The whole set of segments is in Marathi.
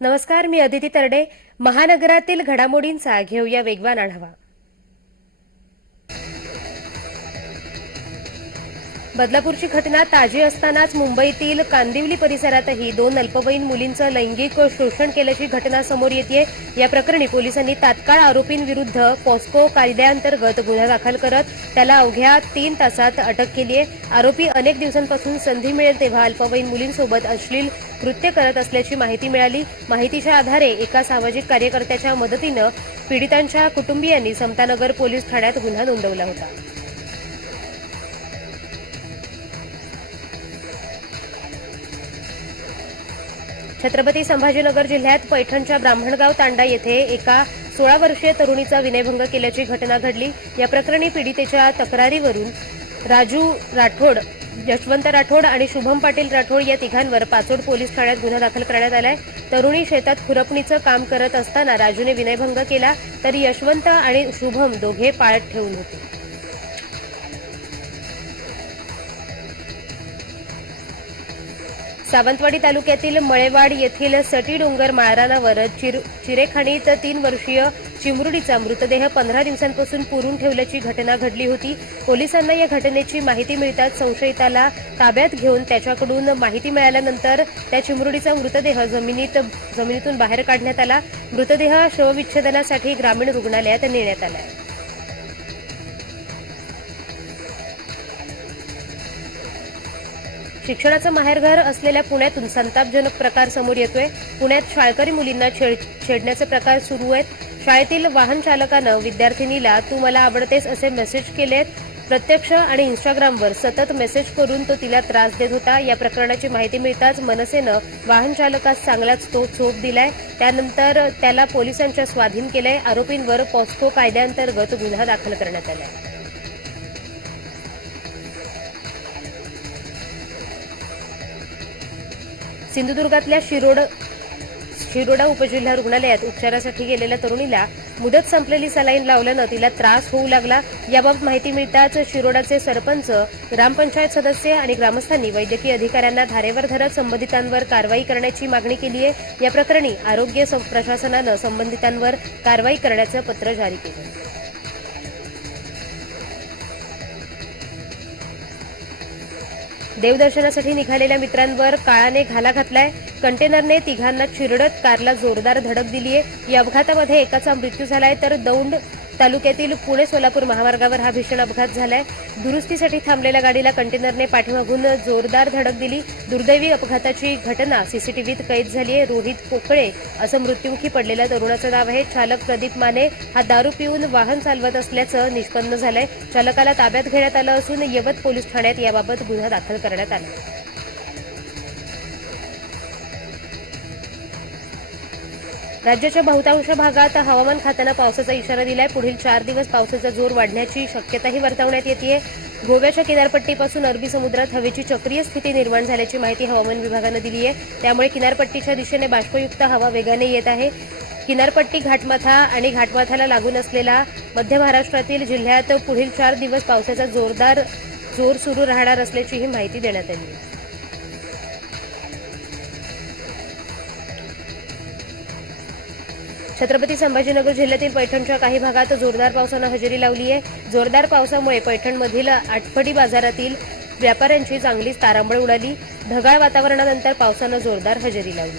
नमस्कार मी अदिती तरडे. महानगरातील घडामोडींचा घेऊया वेगवान आढावा. बदलापूरची घटना ताजी असतानाच मुंबईतील कांदिवली परिसरातही दोन अल्पवयीन मुलींचं लैंगिक शोषण केल्याची घटना समोर येते या प्रकरणी पोलिसांनी तात्काळ आरोपींविरुद्ध पॉस्को कायद्याअंतर्गत गुन्हा दाखल करत त्याला अवघ्या तीन तासात अटक केली आहे आरोपी अनेक दिवसांपासून संधी मिळेल तेव्हा अल्पवयीन मुलींसोबत अश्लील कृत्य करत असल्याची माहिती मिळाली. माहितीच्या आधारे एका सामाजिक कार्यकर्त्याच्या मदतीनं पीडितांच्या कुटुंबियांनी समतानगर पोलीस ठाण्यात गुन्हा नोंदवला होता. छत्रपती संभाजीनगर जिल्ह्यात पैठणच्या ब्राह्मणगाव तांडा येथे एका सोळा वर्षीय तरुणीचा विनयभंग केल्याची घटना घडली. या प्रकरणी पीडितेच्या तक्रारीवरून राजू राठोड यशवंत राठोड आणि शुभम पाटील राठोड या तिघांवर पाचोड पोलीस ठाण्यात गुन्हा दाखल करण्यात आलाय. तरुणी शेतात खुरपणीचं काम करत असताना राजूने विनयभंग केला तर यशवंत आणि शुभम दोघे पाळत ठेवून होते. सावंतवाडी तालुक्यातील मळेवाड येथील सटी डोंगर माळरानावर चिर- चिरेखाणीत तीन वर्षीय चिमरुडीचा मृतदेह पंधरा दिवसांपासून पुरून ठेवल्याची घटना घडली होती. पोलिसांना या घटनेची माहिती मिळताच संशयिताला ताब्यात घेऊन त्याच्याकडून माहिती मिळाल्यानंतर त्या चिमरुडीचा मृतदेह जमिनीत जमिनीतून बाहेर काढण्यात आला. मृतदेह शवविच्छेदनासाठी ग्रामीण रुग्णालयात नेण्यात आला. शिक्षणाचं माहेरघर असलेल्या पुण्यातून संतापजनक प्रकार समोर येतोय. पुण्यात शाळकरी मुलींना छेड छेडण्याचे प्रकार सुरू आहेत. शाळेतील वाहन चालकानं विद्यार्थिनीला तू मला आवडतेस असे मेसेज केलेत. प्रत्यक्ष आणि इंस्टाग्रामवर सतत मेसेज करून तो तिला त्रास देत होता. या प्रकरणाची माहिती मिळताच मनसेनं वाहन चालकास चांगलाच तो चोप दिलाय. त्यानंतर त्याला पोलिसांच्या स्वाधीन केलंय. आरोपींवर पॉस्को कायद्याअंतर्गत गुन्हा दाखल करण्यात आलाय. सिंधुदुर्गातल्या शिरोड शिरोडा उपजिल्हा रुग्णालयात उपचारासाठी गेलेल्या तरुणीला मुदत संपलेली सलाईन लावल्यानं तिला त्रास होऊ लागला. याबाबत माहिती मिळताच शिरोडाचे सरपंच ग्रामपंचायत सदस्य आणि ग्रामस्थांनी वैद्यकीय अधिकाऱ्यांना धारेवर धरत संबंधितांवर कारवाई करण्याची मागणी केली आहे. या प्रकरणी आरोग्य प्रशासनानं संबंधितांवर कारवाई करण्याचं पत्र जारी केलं देवदर्शनासाठी निघालेल्या मित्रांवर काळाने घाला घातलाय. कंटेनरने तिघांना चिरडत कारला जोरदार धडक दिलीय. या अपघातामध्ये एकाचा मृत्यू झालाय तर दौंड तालुक्यातील पुणे सोलापूर महामार्गावर हा भीषण अपघात झालाय. दुरुस्तीसाठी थांबलेल्या गाडीला कंटेनरने पाठीमागून जोरदार धडक दिली. दुर्दैवी अपघाताची घटना सीसीटीव्हीत कैद झाली आहे. रोहित पोकळे असं मृत्युमुखी पडलेल्या तरुणाचं नाव आहे. चालक प्रदीप माने हा दारू पिऊन वाहन चालवत असल्याचं निष्पन्न झालंय. चालकाला ताब्यात घेण्यात आलं असून यवत पोलीस ठाण्यात याबाबत गुन्हा दाखल करण्यात आला. राज्याच्या बहुतांश भागात हवामान खात्यानं पावसाचा इशारा दिलाय. पुढील चार दिवस पावसाचा जोर वाढण्याची शक्यताही वर्तवण्यात येते गोव्याच्या किनारपट्टीपासून अरबी समुद्रात हवेची चक्रीय स्थिती निर्माण झाल्याची माहिती हवामान विभागानं दिली आहे. त्यामुळे किनारपट्टीच्या दिशेने बाष्पयुक्त हवा वेगाने येत आहे. किनारपट्टी घाटमाथा आणि घाटमाथ्याला लागून असलेला मध्य महाराष्ट्रातील जिल्ह्यात पुढील चार दिवस पावसाचा जोरदार जोर सुरू राहणार असल्याचीही माहिती देण्यात आली छत्रपती संभाजीनगर जिल्ह्यातील पैठणच्या काही भागात जोरदार पावसानं हजेरी लावली आहे. जोरदार पावसामुळे पैठणमधील आटफडी बाजारातील व्यापाऱ्यांची चांगलीच तारांबळ उडाली. ढगाळ वातावरणानंतर पावसानं जोरदार हजेरी लावली.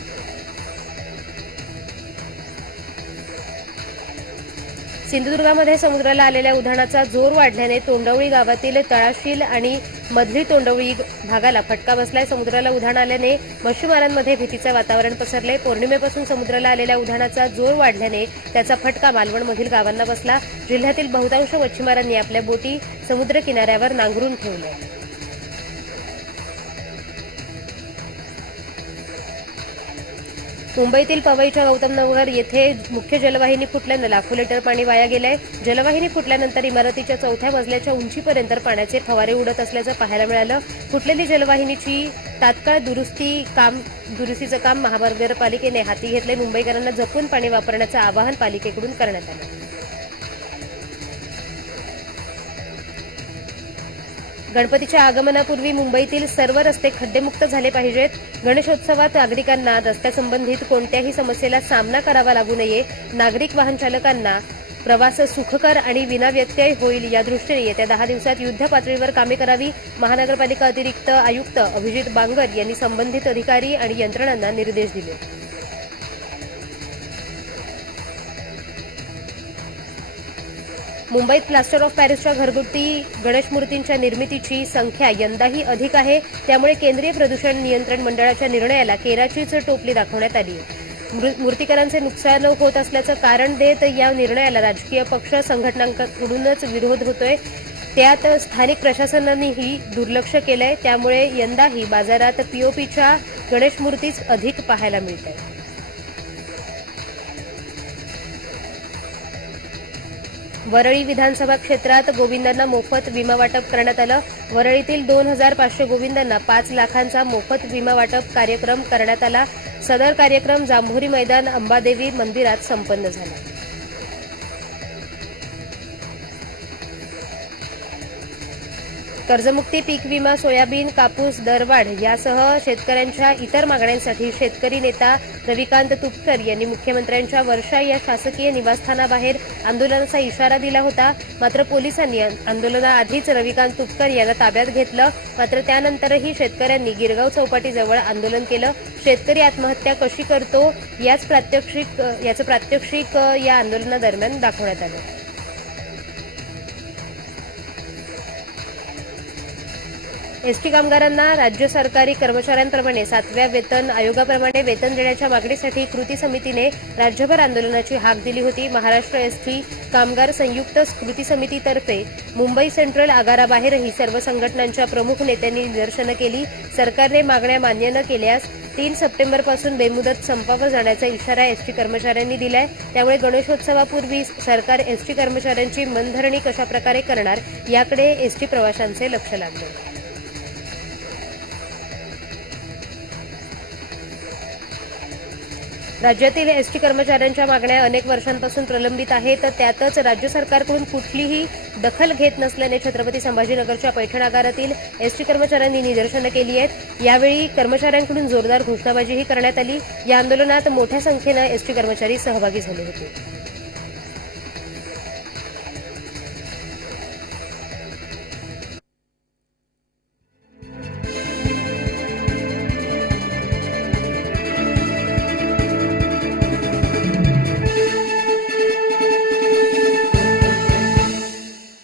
सिंधुदुर्गामध्ये समुद्राला आलेल्या उधाणाचा जोर वाढल्याने तोंडवळी गावातील तळाशील आणि मधली तोंडवळी भागाला फटका बसलाय. समुद्राला उधाण आल्याने मच्छीमारांमध्ये भीतीचं वातावरण पसरले. पौर्णिमेपासून समुद्राला आलेल्या उधाणाचा जोर वाढल्याने त्याचा फटका मालवणमधील गावांना बसला. जिल्ह्यातील बहुतांश मच्छीमारांनी आपल्या बोटी समुद्र किनाऱ्यावर नांगरून ठेवल्या. मुंबईतील पवईच्या गौतम नगर येथे मुख्य जलवाहिनी फुटल्यानं लाखो लिटर पाणी वाया गेलंय. जलवाहिनी फुटल्यानंतर इमारतीच्या चौथ्या मजल्याच्या उंचीपर्यंत पाण्याचे फवारे उडत असल्याचं पाहायला मिळालं. फुटलेली जलवाहिनीची तात्काळ दुरुस्ती काम दुरुस्तीचं काम महानगरपालिकेने हाती घेतले मुंबईकरांना जपून पाणी वापरण्याचं आवाहन पालिकेकडून करण्यात आलं. गणपतीच्या आगमनापूर्वी मुंबईतील सर्व रस्ते खड्डेमुक्त झाले पाहिजेत. गणेशोत्सवात नागरिकांना रस्त्यासंबंधित कोणत्याही समस्येला सामना करावा लागू नये. नागरिक वाहन चालकांना प्रवास सुखकर आणि विनाव्यत्यय होईल या दृष्टीने येत्या दहा दिवसात युद्ध पातळीवर कामे करावी. महानगरपालिका अतिरिक्त आयुक्त अभिजित बांगर यांनी संबंधित अधिकारी आणि यंत्रणांना निर्देश दिले. मुंबईत प्लास्टर ऑफ पॅरिसच्या घरगुती गणेश मूर्तींच्या निर्मितीची संख्या यंदाही अधिक आहे. त्यामुळे केंद्रीय प्रदूषण नियंत्रण मंडळाच्या निर्णयाला केराचीच टोपली दाखवण्यात आली. आहे मृ- मूर्तीकारांचे नुकसान होत असल्याचं कारण देत या निर्णयाला राजकीय पक्ष संघटनांकडूनच विरोध होतोय. त्यात स्थानिक प्रशासनानेही दुर्लक्ष केलंय. त्यामुळे यंदाही बाजारात पीओपीच्या गणेश मूर्तीच अधिक पाहायला मिळत आहे वरळी विधानसभा क्षेत्रात गोविंदांना मोफत विमा वाटप करण्यात आलं. वरळीतील दोन हजार पाचशे गोविंदांना पाच लाखांचा मोफत विमा वाटप कार्यक्रम करण्यात आला. सदर कार्यक्रम जांभोरी मैदान अंबादेवी मंदिरात संपन्न झाला. कर्जमुक्ती पीक विमा सोयाबीन कापूस दरवाढ यासह शेतकऱ्यांच्या इतर मागण्यांसाठी शेतकरी नेता रविकांत तुपकर यांनी मुख्यमंत्र्यांच्या वर्षा या शासकीय निवासस्थानाबाहेर आंदोलनाचा इशारा दिला होता. मात्र पोलिसांनी आंदोलनाआधीच रविकांत तुपकर यांना ताब्यात घेतलं. मात्र त्यानंतरही शेतकऱ्यांनी गिरगाव चौपाटीजवळ आंदोलन केलं. शेतकरी आत्महत्या कशी करतो याच प्रात्यक्षिक याचं प्रात्यक्षिक या आंदोलनादरम्यान दाखवण्यात आलं. एस टी कामगारांना राज्य सरकारी कर्मचाऱ्यांप्रमाणे सातव्या वेतन आयोगाप्रमाणे वेतन देण्याच्या मागणीसाठी कृती समितीने राज्यभर आंदोलनाची हाक दिली होती. महाराष्ट्र एस टी कामगार संयुक्त कृती समितीतर्फे मुंबई सेंट्रल आगाराबाहेरही सर्व संघटनांच्या प्रमुख नेत्यांनी निदर्शनं केली. सरकारने मागण्या मान्य न केल्यास तीन सप्टेंबरपासून बेमुदत संपावर जाण्याचा इशारा एसटी कर्मचाऱ्यांनी दिलाय. त्यामुळे गणेशोत्सवापूर्वी सरकार एसटी कर्मचाऱ्यांची मनधरणी कशाप्रकारे करणार याकडे एसटी प्रवाशांचे लक्ष लागले. राज्यातील एस टी कर्मचाऱ्यांच्या मागण्या अनेक वर्षांपासून प्रलंबित आहेत त्यातच राज्य सरकारकडून कुठलीही दखल घेत नसल्याने छत्रपती संभाजीनगरच्या पैठण आगारातील एसटी कर्मचाऱ्यांनी निदर्शनं केली आहेत. यावेळी कर्मचाऱ्यांकडून जोरदार घोषणाबाजीही करण्यात आली. या आंदोलनात मोठ्या संख्येनं एसटी कर्मचारी सहभागी झाले होते.